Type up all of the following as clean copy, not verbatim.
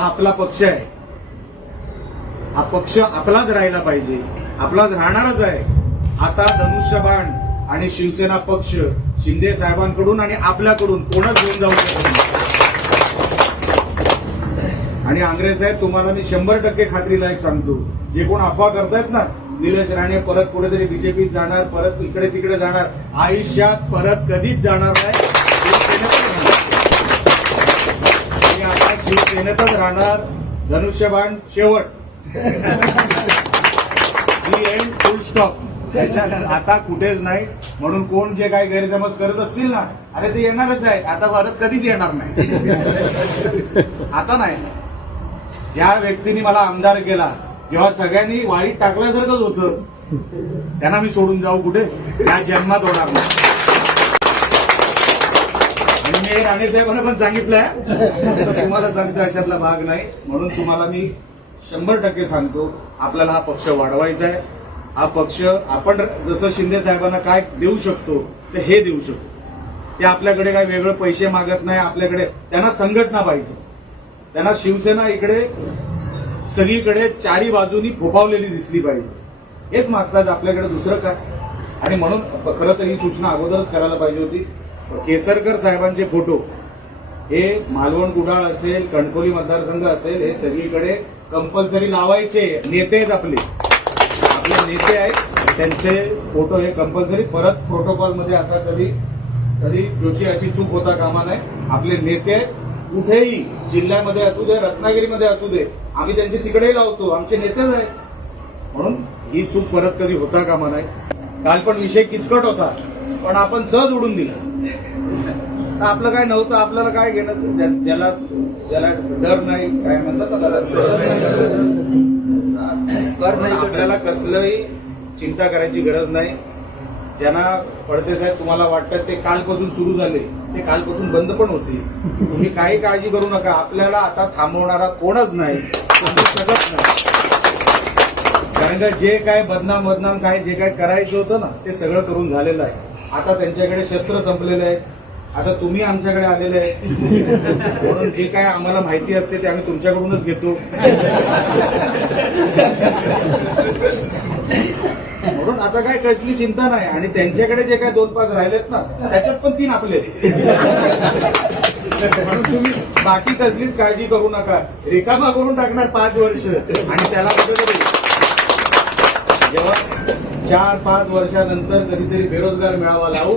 आपला पक्ष आहे, हा पक्ष आपलाच राहिला पाहिजे, आपलाच राहणारच आहे. आता धनुष्यबाण आणि शिवसेना पक्ष शिंदे साहेबांकडून आणि आपल्याकडून कोणच घेऊन जाऊ शकत नाही. आणि आंग्रे साहेब, तुम्हाला मी 100% खात्रीलायक सांगतो, जे कोण अफवा करतायत ना, निलेश राणे परत कुठेतरी बीजेपीत जाणार, परत इकडे तिकडे जाणार, आयुष्यात परत कधीच जाणार नाही. आता शिवसेनेतच राहणार. धनुष्यबाण शेवट, एंड फुल स्टॉप. त्याच्यानंतर आता कुठेच नाही. म्हणून कोण जे काही गैरसमज करत असतील ना, अरे ते येणारच आहे, आता भारत कधीच येणार नाही. आता नाही. ज्या व्यक्तीने मला आमदार केला, जेव्हा सगळ्यांनी वाईट टाकल्यासारखंच होतं, त्यांना मी सोडून जाऊ कुठे? या जन्मात होणार नाही. आणि मी राणे साहेबांना पण सांगितलंय, तुम्हाला सांगतो अशातला भाग नाही. म्हणून तुम्हाला मी 100% सांगतो, आपल्याला हा पक्ष वाढवायचा आहे. हा पक्ष आपण जसं शिंदे साहेबांना काय देऊ शकतो ते हे देऊ शकतो. ते आपल्याकडे काय वेगळे पैसे मागत नाही. आपल्याकडे त्यांना संघटना पाहिजे. त्यांना शिवसेना इकडे सगळीकडे चारी बाजूनी फोफावलेली दिसली पाहिजे. हेच मागतात आपल्याकडे, दुसरं काय. आणि म्हणून खरं तर ही सूचना अगोदरच करायला पाहिजे होती. केसरकर साहेबांचे फोटो हे मालवण कुडाळ असेल, कणकवली मतदारसंघ असेल, हे सगळीकडे कंपल्सरी लावायचे. नेते आहेत आपले नेते आहेत, त्यांचे फोटो हे कंपल्सरी. परत प्रोटोकॉलमध्ये असा कधी जोशी अशी चूक होता कामा नाही. आपले नेते कुठेही जिल्ह्यामध्ये असू दे, रत्नागिरीमध्ये असू दे, आम्ही त्यांचे तिकडेही लावतो, आमचे नेतेच आहेत. म्हणून ही चूक परत कधी होता कामा नाही. काल पण विषय किचकट होता, पण आपण सहज उडून दिला. आपलं काय नव्हतं, आपल्याला काय घेणं, ज्याला डर नाही, काय म्हणतात ना, आपल्याला कसलंही चिंता करायची गरज नाही. ज्यांना पडते साहेब तुम्हाला वाटतं ते कालपासून सुरू झाले, ते कालपासून बंद पण होते. तुम्ही काही काळजी करू नका. आपल्याला आता थांबवणारा कोणच नाही, शकत नाही. कारण का जे काय बदनाम काय जे काय करायचं होतं ना, ते सगळं करून झालेलं आहे. आता त्यांच्याकडे शस्त्र संपलेले आहेत. आता तुम्ही आमच्याकडे आलेले आहे, म्हणून जे काय आम्हाला माहिती असते ते आम्ही तुमच्याकडूनच घेतो. म्हणून आता काय कसली चिंता नाही. आणि त्यांच्याकडे जे काय 2-5 राहिलेत ना, त्याच्यात पण 3 आपले. म्हणून तुम्ही बाकी कसलीच काळजी करू नका. रिकामा करून टाकणार 5 वर्ष. आणि त्याला कुठेतरी जेव्हा 4-5 वर्षानंतर कधीतरी बेरोजगार मेळावा लावू,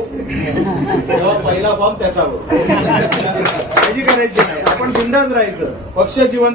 तेव्हा पहिला फॉर्म त्याचा काळजी करायची नाही. आपण बिंदास राहायचं. पक्ष जिवंत